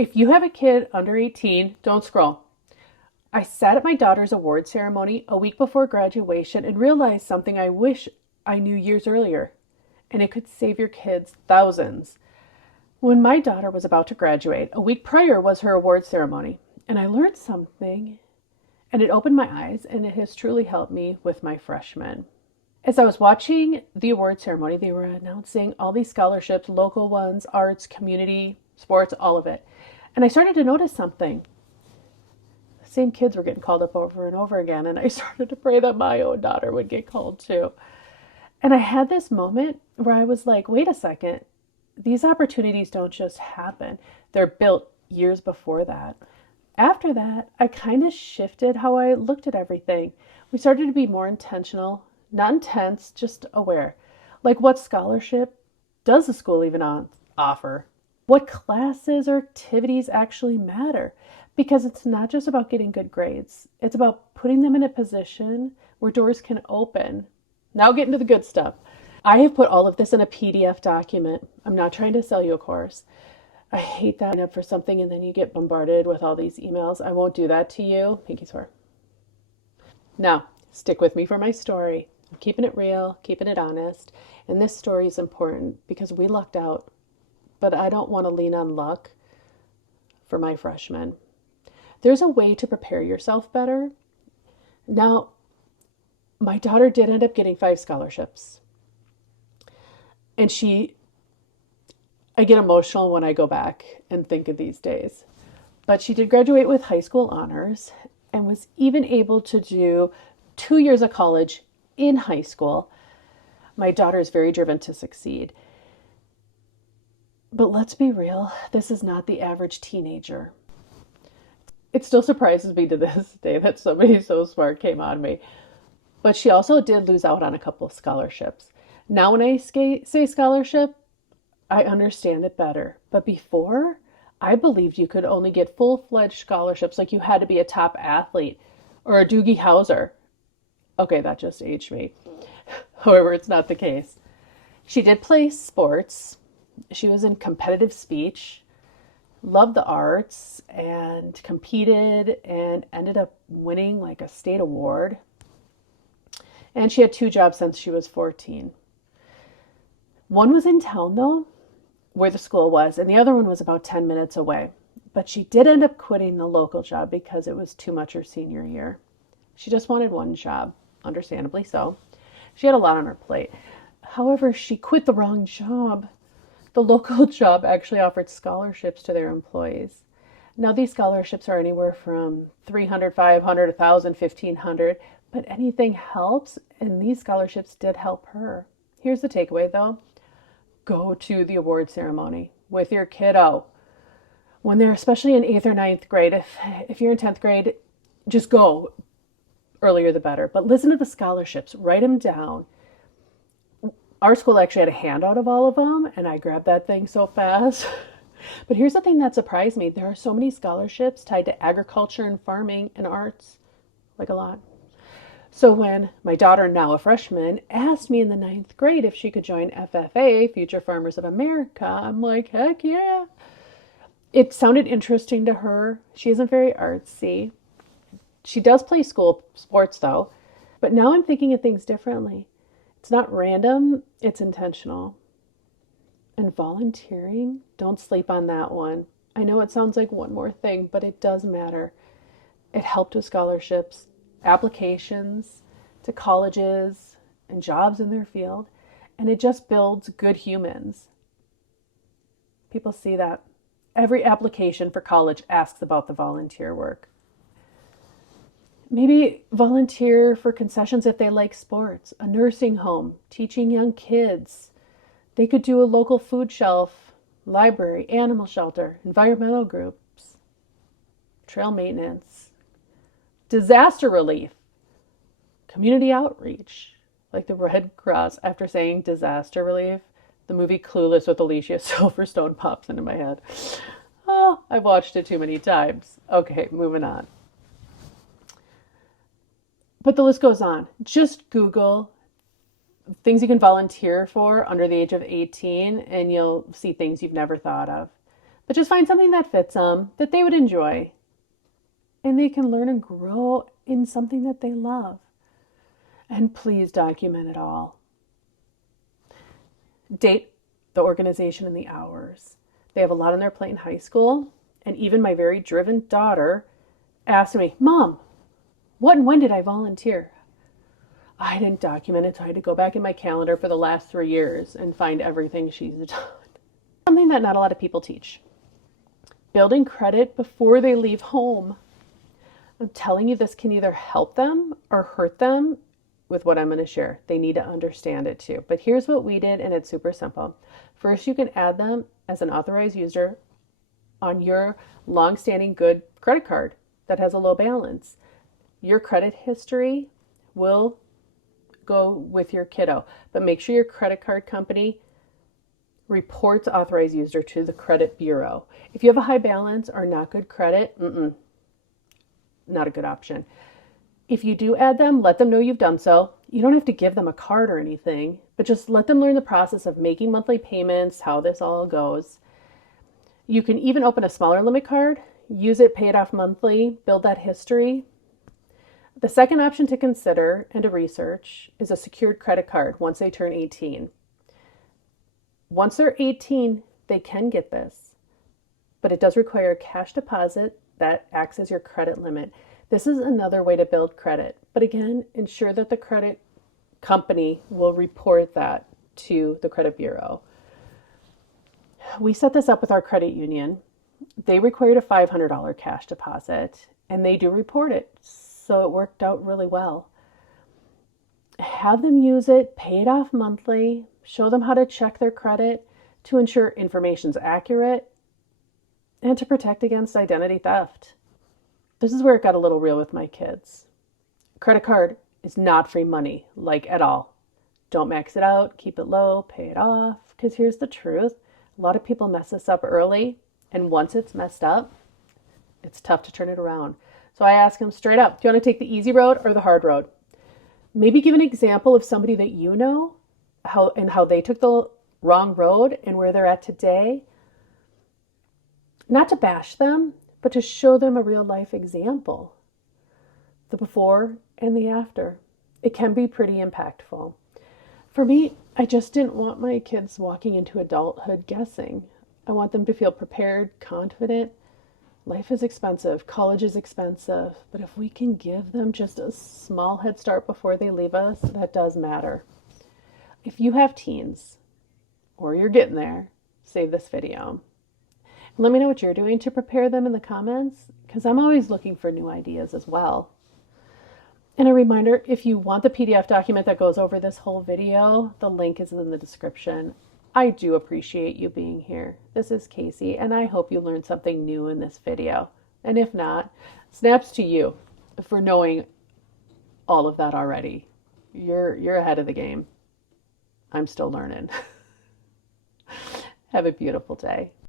If you have a kid under 18, don't scroll. I sat at my daughter's award ceremony a week before graduation and realized something I wish I knew years earlier, and it could save your kids thousands. When my daughter was about to graduate, a week prior was her award ceremony, and I learned something, and it opened my eyes, and it has truly helped me with my freshmen. As I was watching the award ceremony, they were announcing all these scholarships, local ones, arts, community, sports, all of it. And I started to notice something. The same kids were getting called up over and over again, and I started to pray that my own daughter would get called too. And I had this moment where I was like, wait a second, these opportunities don't just happen. They're built years before that. After that, I kind of shifted how I looked at everything. We started to be more intentional, not intense, just aware. Like, what scholarship does the school even offer? What classes or activities actually matter? Because it's not just about getting good grades. It's about putting them in a position where doors can open. Now get into the good stuff. I have put all of this in a PDF document. I'm not trying to sell you a course. I hate that. Up for something and then you get bombarded with all these emails. I won't do that to you. Pinky swear. Now, stick with me for my story. I'm keeping it real, keeping it honest. And this story is important because we lucked out. But I don't want to lean on luck for my freshmen. There's a way to prepare yourself better. Now, my daughter did end up getting 5 scholarships. And I get emotional when I go back and think of these days. But she did graduate with high school honors and was even able to do 2 years of college in high school. My daughter is very driven to succeed. But let's be real, this is not the average teenager. It still surprises me to this day that somebody so smart came on me. But she also did lose out on a couple of scholarships. Now when I say scholarship, I understand it better. But before, I believed you could only get full-fledged scholarships, like you had to be a top athlete or a Doogie Howser. Okay, that just aged me. However, it's not the case. She did play sports. She was in competitive speech, loved the arts, and competed and ended up winning like a state award. And she had 2 jobs since she was 14. One was in town, though, where the school was, and the other one was about 10 minutes away. But she did end up quitting the local job because it was too much her senior year. She just wanted one job, understandably so. She had a lot on her plate. However, she quit the wrong job. The local job actually offered scholarships to their employees. Now, these scholarships are anywhere from $300, $500, $1,000, $1,500, but anything helps, and these scholarships did help her. Here's the takeaway, though. Go to the award ceremony with your kiddo. When they're especially in 8th or 9th grade, if you're in 10th grade, just go. Earlier the better. But listen to the scholarships. Write them down. Our school actually had a handout of all of them, and I grabbed that thing so fast. But here's the thing that surprised me. There are so many scholarships tied to agriculture and farming and arts, like a lot. So when my daughter, now a freshman, asked me in the 9th grade if she could join FFA, Future Farmers of America, I'm like, heck yeah. It sounded interesting to her. She isn't very artsy. She does play school sports, though. But now I'm thinking of things differently. It's not random, it's intentional. And volunteering, don't sleep on that one. I know it sounds like one more thing, but it does matter. It helped with scholarships, applications to colleges and jobs in their field, and it just builds good humans. People see that. Every application for college asks about the volunteer work. Maybe volunteer for concessions if they like sports, a nursing home, teaching young kids. They could do a local food shelf, library, animal shelter, environmental groups, trail maintenance, disaster relief, community outreach, like the Red Cross. After saying disaster relief, the movie Clueless with Alicia Silverstone pops into my head. Oh, I've watched it too many times. Okay, moving on. But the list goes on. Just Google things you can volunteer for under the age of 18 and you'll see things you've never thought of. But just find something that fits them, that they would enjoy, and they can learn and grow in something that they love. And please document it all. Date the organization and the hours. They have a lot on their plate in high school, and even my very driven daughter asked me, Mom, what and when did I volunteer? I didn't document it, so I had to go back in my calendar for the last 3 years and find everything she's done. Something that not a lot of people teach. Building credit before they leave home. I'm telling you, this can either help them or hurt them with what I'm going to share. They need to understand it too. But here's what we did, and it's super simple. First, you can add them as an authorized user on your long-standing good credit card that has a low balance. Your credit history will go with your kiddo, but make sure your credit card company reports authorized user to the credit bureau. If you have a high balance or not good credit, not a good option. If you do add them, let them know you've done so. You don't have to give them a card or anything, but just let them learn the process of making monthly payments, how this all goes. You can even open a smaller limit card, use it, pay it off monthly, build that history. The second option to consider and to research is a secured credit card once they turn 18. Once they're 18, they can get this, but it does require a cash deposit that acts as your credit limit. This is another way to build credit, but again, ensure that the credit company will report that to the credit bureau. We set this up with our credit union. They required a $500 cash deposit, and they do report it, so it worked out really well. Have them use it, pay it off monthly, show them how to check their credit to ensure information's accurate and to protect against identity theft. This is where it got a little real with my kids. Credit card is not free money, like at all. Don't max it out, keep it low, pay it off, because here's the truth. A lot of people mess this up early, and once it's messed up, it's tough to turn it around. So I ask them straight up, do you want to take the easy road or the hard road? Maybe give an example of somebody that you know, how they took the wrong road and where they're at today. Not to bash them, but to show them a real life example. The before and the after. It can be pretty impactful. For me, I just didn't want my kids walking into adulthood guessing. I want them to feel prepared, confident. Life is expensive, college is expensive, but if we can give them just a small head start before they leave us, that does matter. If you have teens, or you're getting there, save this video. Let me know what you're doing to prepare them in the comments, because I'm always looking for new ideas as well. And a reminder, if you want the PDF document that goes over this whole video, the link is in the description. I do appreciate you being here. This is Casey, and I hope you learned something new in this video. And if not, snaps to you for knowing all of that already. You're ahead of the game. I'm still learning. Have a beautiful day.